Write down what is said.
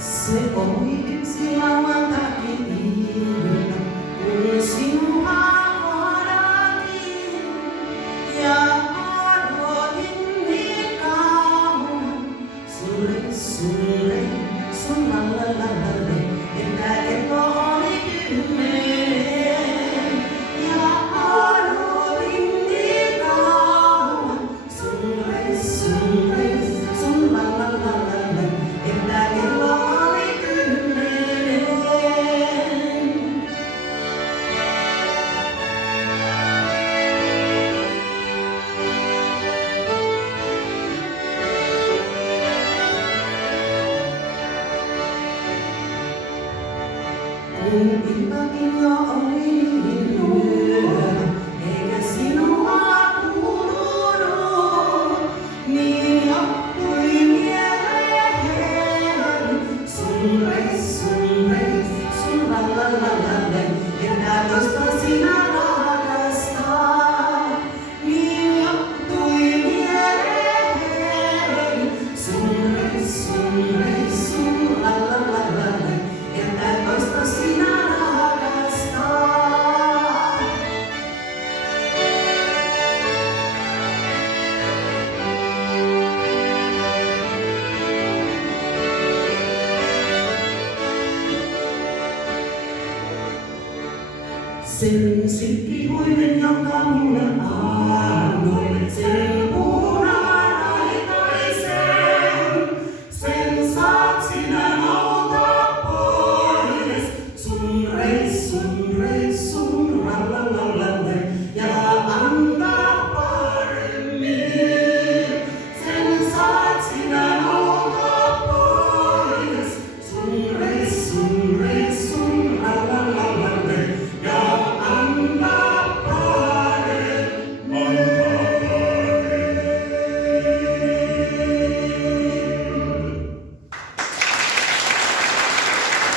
Se oi yksi lauantaikin ilta, kun sinua odotin ja odotin niin kauan. Sulle, sun lalle, että kello oli 10. Ja odotin niin kauan. Sulle, sun lalle, että kello oli 10. Kun iltakin jo oli yötä, eikä sinua kuulunut, niin johtui mieleeni sun lalle, että toista sinä rakastat. Niin johtui mieleeni sun lalle, että toista sinä rakastat. Sen silkkihuimen, jonka mulle annoit, sen